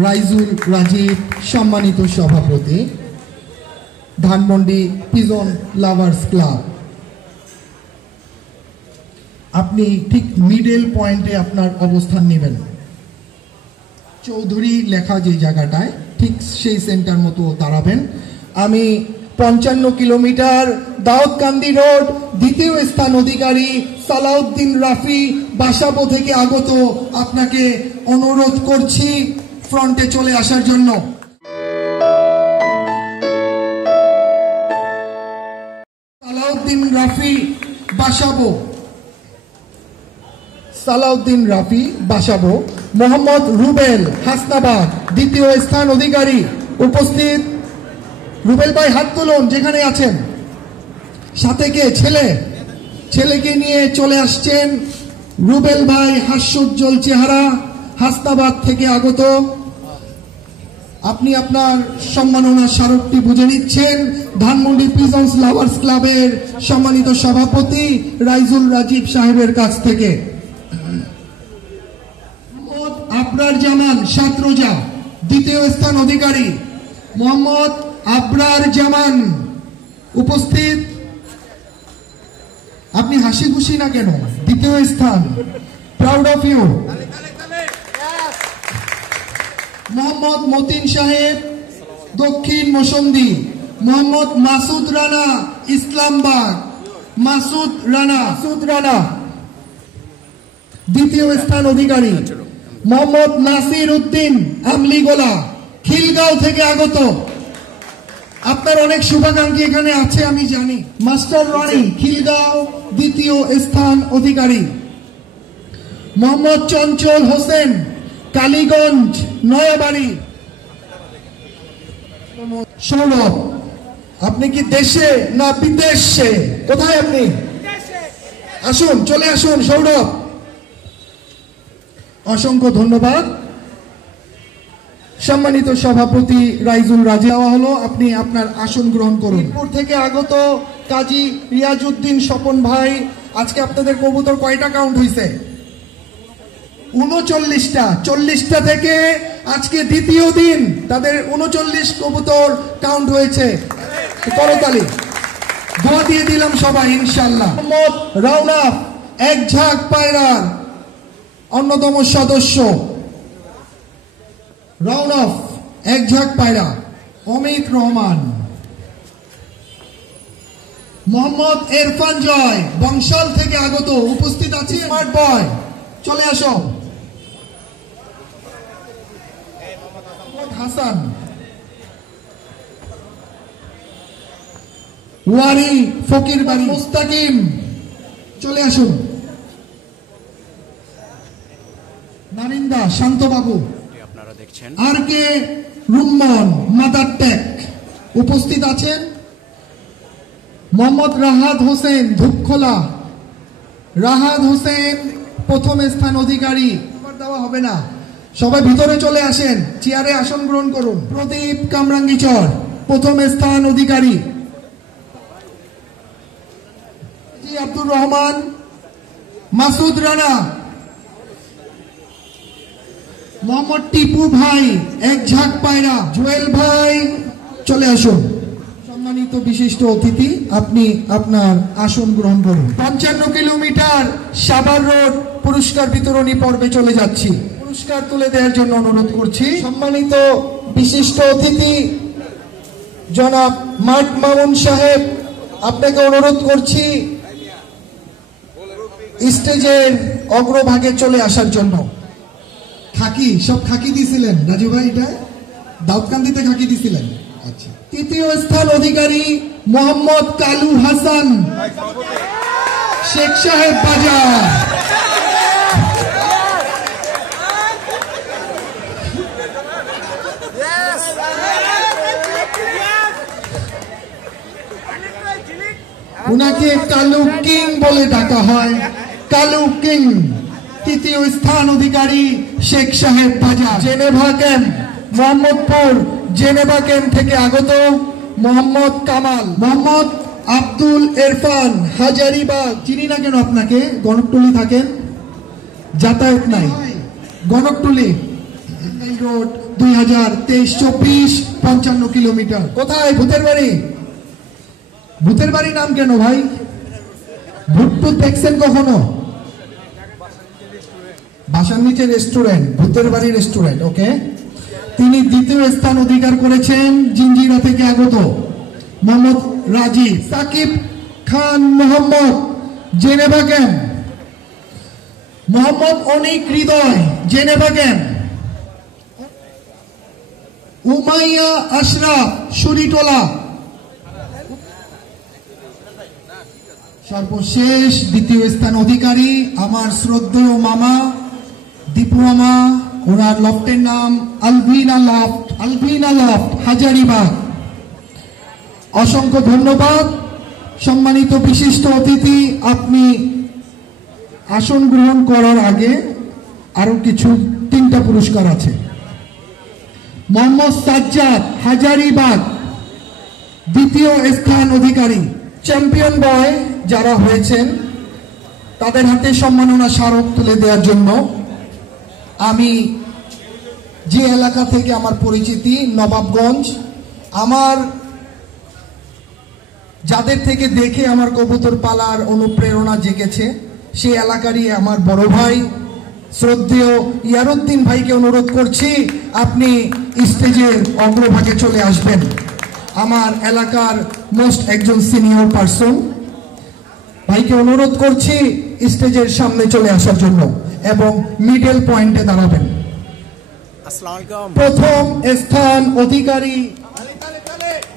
রাইজুল রাজীব সম্মানিত সভাপতি, Dhanmondi pigeon lovers club. আপনি ঠিক মিডল পয়েন্টে আপনার অবস্থান নেবেন, চৌধুরী লেখা যে জায়গাটায় ঠিক সেই সেন্টার মতো দাঁড়াবেন। আমি 55 কিলোমিটার দাউদকান্দি রোড দ্বিতীয় স্থান অধিকারী সালাউদ্দিন রাফি বাসাবো থেকে আগত আপনাকে অনুরোধ করছি ফ্রন্টে চলে আসার জন্য। সালাউদ্দিন রাফি বাসাবো, সালাউদ্দিন রাফি বাসাবো। মোহাম্মদ রুবেল হাসনাবাদ দ্বিতীয় স্থান অধিকারী উপস্থিত। রুবেল ভাই হাত তুলুন যেখানে আছেন। সাথে কে? ছেলেকে নিয়ে চলে আসছেন রুবেল ভাই, হাস্যোজ্জ্বল চেহারা, হাসনাবাদ থেকে আগত। আপনি আপনার সম্মাননা স্মারকটি বুঝে নিচ্ছেন ধানমন্ডি পিজন্স লাভার্স ক্লাবের সম্মানিত সভাপতি রাইজুল রাজীব সাহেবের কাছ থেকে। আবরার জামান সাতরোজা দ্বিতীয় স্থান অধিকারী। মোহাম্মদ আবরার জামান উপস্থিত। আপনি হাসি খুশি না কেন? দ্বিতীয় স্থান, proud of you. Mohammad Matin সাহেব দক্ষিণ মসন্দি। মোহাম্মদ মাসুদ রানা ইসলামবাগ, মাসুদ রানা দ্বিতীয় স্থান অধিকারী। মোহাম্মদ নাসির উদ্দিন আমলিগোলা খিলগাঁও থেকে আগত। আপনার অনেক শুভাকাঙ্ক্ষী এখানে আছে আমি জানি। মাস্টার রানী খিলগাঁও দ্বিতীয় স্থান অধিকারী। মোহাম্মদ চঞ্চল হোসেন কালীগঞ্জ নয়াবাড়ি। সৌরভ, আপনি কি দেশে না বিদেশে? কোথায় আপনি? আসুন, চলে আসুন সৌরভ। অসংখ্য ধন্যবাদ। সম্মানিত সভাপতি রাইজুল রাজীব দেওয়া হলো, আপনি আপনার আসন গ্রহণ করুন। মিরপুর থেকে আগত কাজী রিয়াজউদ্দিন স্বপন ভাই, আজকে আপনাদের কবুতর কয়টা কাউন্ট হয়েছে? 39টা। 40টা থেকে আজকে দ্বিতীয় দিন তাদের 39 কবুতর কাউন্ট হয়েছে। করতালি, দোয়া দিয়ে দিলাম সবাই ইনশাআল্লাহ। মোহাম্মদ রাউনাফ এক ঝাঁক পায়রার অন্যতম সদস্য। রাউনাফ এক ঝাঁক পায়রা। অমিত রহমান। মোহাম্মদ এরফান জয় বংশাল থেকে আগত উপস্থিত আছে। স্মার্ট বয়, চলে আসো। হাসান ওয়ারি ফকির বাড়ি। মুস্তাকিম, চলে আসুন। নারিন্দা শান্তবাবু, আর কে রুম্মন মাদার টেক উপস্থিত আছেন। মোহাম্মদ রাহাত হোসেন ধূপখোলা। রাহাত হোসেন প্রথম স্থান অধিকারী। দেওয়া হবে না, সবাই ভিতরে চলে আসেন, চেয়ারে আসন গ্রহণ করুন। প্রদীপ কামরাঙ্গীচর প্রথম স্থান অধিকারী। আব্দুর রহমান, মাসুদ রানা, মোহাম্মদ টিপু ভাই এক ঝাঁক পায়রা। জুয়েল ভাই, চলে আসুন। সম্মানিত বিশিষ্ট অতিথি, আপনি আপনার আসন গ্রহণ করুন। 55 কিলোমিটার সাভার রোড পুরস্কার বিতরণী পর্বে চলে যাচ্ছি। পুরস্কার তুলে দেওয়ার জন্য অনুরোধ করছি সম্মানিত বিশিষ্ট অতিথি জনাব মাঠ মামুন সাহেব, আপনাকে অনুরোধ করছি স্টেজের অগ্রভাগে চলে আসার জন্য। খাকি, সব খাকি দিয়েছিলেন রাজু ভাই? এটা দাউদকান্দিতে খাকি দিয়েছিলেন। আচ্ছা। তৃতীয় স্থান অধিকারী মোহাম্মদ কালু হাসান শেখ সাহেব বাজার। উনাকে কালু কিং বলে ডাকা হয়, কালু কিং। তৃতীয় স্থান অধিকারী শেখ সাহেব বাজার। Geneva camp Mohammadpur, Geneva camp থেকে আগত মোহাম্মদ কামাল। মোহাম্মদ আব্দুল ইরফান হাজারিবাগ। চিনি না কেন আপনাকে? গণকটুলি থাকেন, যাতায়াত নাই, গণকটুলি। Road 2023-24 55 kilometre. কোথায়? ভূতের বাড়ি। ভূতের বাড়ি নাম কেন ভাই? ভূত দেখছেন কখনো? বাসার নিচে রেস্টুরেন্ট, ভূতের বাড়ি রেস্টুরেন্ট। ওকে, তিনি দ্বিতীয় স্থান অধিকার করেছেন জিঞ্জিরা থেকে আগত Mohammad Rajib. Sakib Khan Mohammad, Geneva camp. Mohammad Anik Hridoy, Geneva camp. Umaiya Ashraf, Suritola. সর্বশেষ দ্বিতীয় স্থান অধিকারী আমার শ্রদ্ধেয় মামা দীপু মামা, ওনার লফটের নাম আলভিনা লফট। আলভিনা লফট, হাজারিবাগ। অসংখ্য ধন্যবাদ। সম্মানিত বিশিষ্ট অতিথি, আপনি আসন গ্রহণ করার আগে আরো কিছু 3টা পুরস্কার আছে। মোহাম্মদ সাজ্জাদ, হাজারিবাগ, দ্বিতীয় স্থান অধিকারী। চ্যাম্পিয়ন বয় যারা হয়েছেন তাদের হাতে সম্মাননা স্মারক তুলে দেওয়ার জন্য আমি যে এলাকা থেকে আমার পরিচিতি, নবাবগঞ্জ, আমার যাদের থেকে দেখে আমার কবুতর পালার অনুপ্রেরণা জেগেছে সেই এলাকারই আমার বড় ভাই শ্রদ্ধেয় ইয়ারউদ্দিন ভাইকে অনুরোধ করছি আপনি স্টেজের অগ্রভাগে চলে আসবেন। আমার এলাকার মোস্ট একজন সিনিয়র পারসন, ভাইকে অনুরোধ করছি স্টেজের সামনে চলে আসার জন্য এবং মিডল পয়েন্টে দাঁড়াবেন। প্রথম স্থান অধিকারী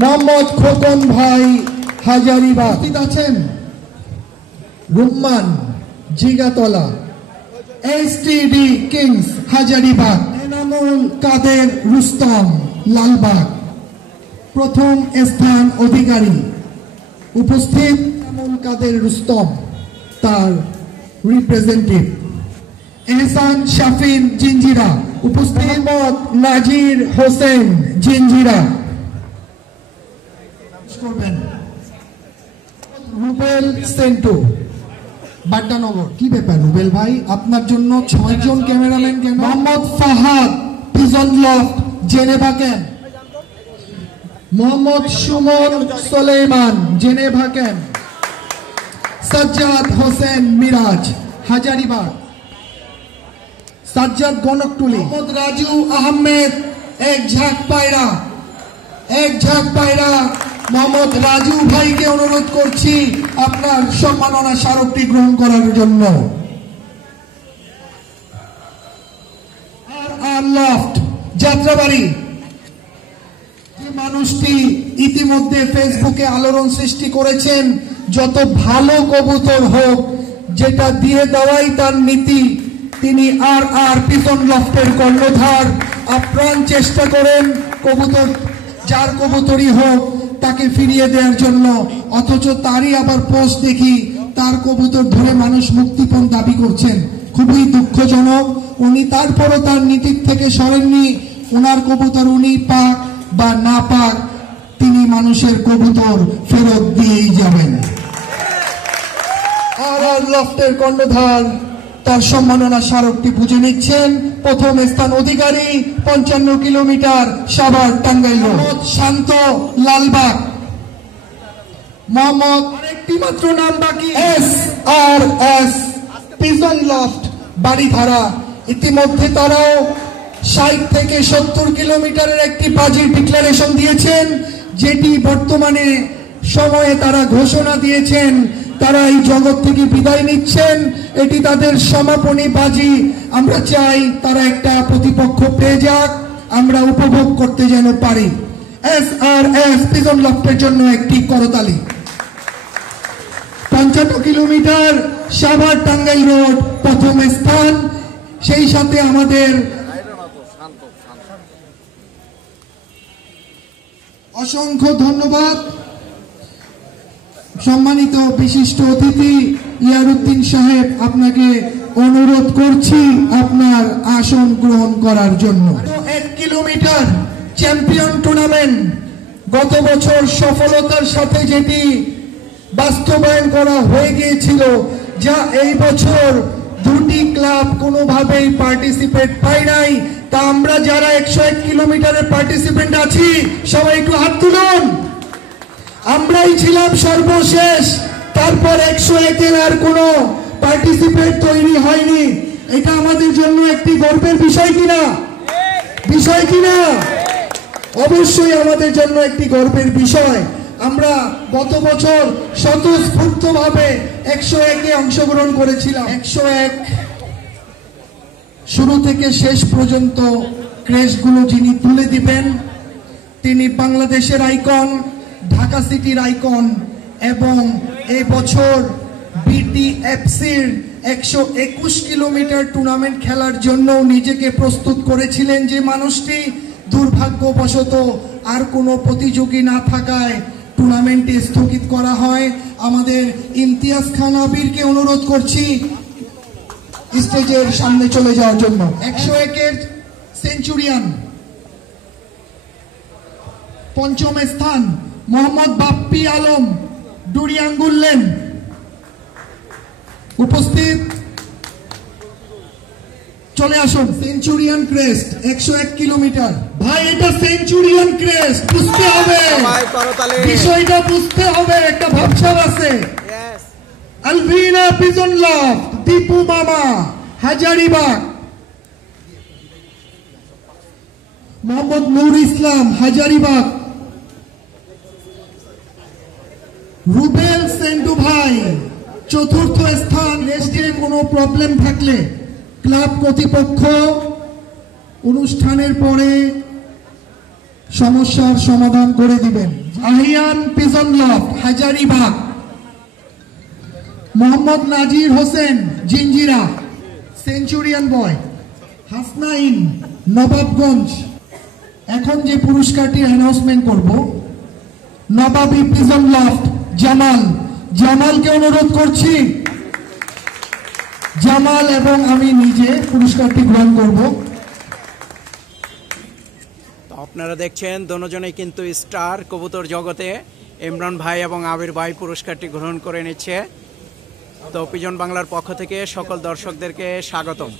মোহাম্মদ খোকন ভাই, হাজারিবাগ। আছেন রুম্মান, জিগাতলা, এসটিডি কিংস, হাজারিবাগ। এনামুল কাদের রুস্তম, লালবাগ। প্রথম স্থান অধিকারী উপস্থিত এনামুল কাদের রুস্তম, তার রিপ্রেজেন্টেটিভ। এহসান শাফিন, জিঞ্জিরা। উপস্থিত মোহাম্মদ নাজির হোসেন, জিঞ্জিরা। করবেন রুবেল সেন্টু, বাড্ডানগর। কি ব্যাপার রুবেল ভাই, আপনার জন্য 6 জন ক্যামেরাম্যান কেন? Mohammad Fahad, pigeon loft, Geneva camp. Mohammad Sumon Suleman, Geneva camp. Sajjad Hossain Miraj, Hazaribagh. Sajjad Ganaktuli. Mohammad Raju Ahmed, এক ঝাঁক পায়রা। এক ঝাঁক পায়রা মোহাম্মদ রাজু ভাইকে অনুরোধ করছি আপনার সম্মাননা স্মারকটি গ্রহণ করার জন্য। আর লফট, যাত্রাবাড়ি। যে মানুষটি ইতিমধ্যে ফেসবুকে আলোড়ন সৃষ্টি করেছেন, যত ভালো কবুতর হোক যেটা দিয়ে দেওয়াই তার নীতি, তিনি আর পিছন লফটের কর্ণধার। আপ্রাণ চেষ্টা করেন কবুতর যার কবুতরই হোক তাকে ফিরিয়ে দেওয়ার জন্য, অথচ তারই আবার পোস্ট দেখি তার কবুতর ধরে মানুষ মুক্তিপণ দাবি করছেন। খুবই দুঃখজনক। উনি তারপরও তার নীতির থেকে সরেননি। ওনার কবুতর উনি পাক বা না পাক, তিনি মানুষের কবুতর ফেরত দিয়েই যাবেন। আর লফটের কর্ণধার তার সম্মাননা স্মারকটি বুঝে নিচ্ছেন। প্রথম স্থান অধিকারী 55 কিলোমিটার, সাভার, টাঙ্গাইল। শান্ত, লালবাগ। মোহাম্মদ আরেকটি মাত্র নাম বাকি, SRS, পিজন লফট, বাড়িধারা। ইতিমধ্যে তারাও 60 থেকে 70 কিলোমিটারের একটি বাজির ডিক্লারেশন দিয়েছেন, যেটি বর্তমানে সময়ে তারা ঘোষণা দিয়েছেন তারা এই জগৎ থেকে বিদায় নিচ্ছেন। এটি তাদের সমাপনী বাজি। আমরা চাই তারা একটা প্রতিপক্ষ পেয়ে যাক, আমরা উপভোগ করতে যেন পারি। SRS পিজন লফটের জন্য একটি করতালি। 55 কিলোমিটার, সাভার, টাঙ্গাইল রোড, প্রথম স্থান। সেই সাথে আমাদের অসংখ্য ধন্যবাদ। সম্মানিত বিশিষ্ট অতিথি ইয়ারউদ্দিন সাহেব, আপনাকে অনুরোধ করছি আপনার আসন গ্রহণ করার জন্য। 1 কিলোমিটার চ্যাম্পিয়ন টুর্নামেন্ট গত বছর সফলতার সাথে যেটি বাস্তবায়ন করা হয়ে গিয়েছিল, যা এই বছর 2টি ক্লাব কোনোভাবেই পার্টিসিপেট পায় নাই, তা আমরা যারা 101 কিলোমিটারের পার্টিসিপেন্ট আছি সবাই একটু হাত তুলুন। আমরাই ছিলাম সর্বশেষ, তারপর 101-এর আর কোনো পার্টিসিপেন্ট তৈরি হয়নি। এটা আমাদের জন্য একটি গর্বের বিষয় কিনা? বিষয় কিনা? অবশ্যই আমাদের জন্য একটি গর্বের বিষয়। আমরা গত বছর স্বতঃস্ফূর্তভাবে 101-এ অংশগ্রহণ করেছিলাম। 101 শুরু থেকে শেষ পর্যন্ত ক্রেস্টগুলো যিনি তুলে দিবেন তিনি বাংলাদেশের আইকন, ঢাকা সিটির আইকন এবং এই বছর বিটিএফসির 121 কিলোমিটার টুর্নামেন্ট খেলার জন্য নিজেকে প্রস্তুত করেছিলেন যে মানুষটি, দুর্ভাগ্যবশত আর কোনো প্রতিযোগী না থাকায় টুর্নামেন্টে স্থগিত করা হয়। আমাদের ইমতিয়াজ খান আবিরকে অনুরোধ করছি স্টেজের সামনে চলে যাওয়ার জন্য। 101-এর সেঞ্চুরিয়ান, পঞ্চম স্থান মোহাম্মদ বাপ্পি আলম, ডুরিয়াঙ্গুল উপস্থিত, চলে আসুন। Centurion crest 101 kilometre. ভাই এটা সেঞ্চুরিয়ান ক্রেস্ট, বুঝতে হবে, বিষয়টা বুঝতে হবে, একটা ভাবসাব আছে। আলভিনা পিজন লাভ, দীপু মামা, হাজারিবাগ, মোহাম্মদ নূর ইসলাম, হাজারিবাগ, রুবেল সেন্টু ভাই চতুর্থ স্থান। রেস্টে কোনো প্রবলেম থাকলে ক্লাব কর্তৃপক্ষ অনুষ্ঠানের পরে সমস্যার সমাধান করে দিবেন। আহিয়ান পিজন লাভ, হাজারিবাগ, মোহাম্মদ নাজির হোসেন, জিঞ্জিরা, সেঞ্চুরিয়ান বয়, হাসনাইন, নবাবগঞ্জ। এখন যে পুরস্কারটি অ্যানাউন্সমেন্ট করব, নবাবী প্রিজন লফট জামাল, জামালকে অনুরোধ করছি। জামাল এবং আমি নিজে পুরস্কারটি গ্রহণ করব। তো আপনারা দেখছেন দুজনেই কিন্তু স্টার কবুতর জগতে। ইমরান ভাই এবং আবির ভাই পুরস্কারটি গ্রহণ করে নিচ্ছে। তো পিজন বাংলার পক্ষ থেকে সকল দর্শকদেরকে স্বাগতম।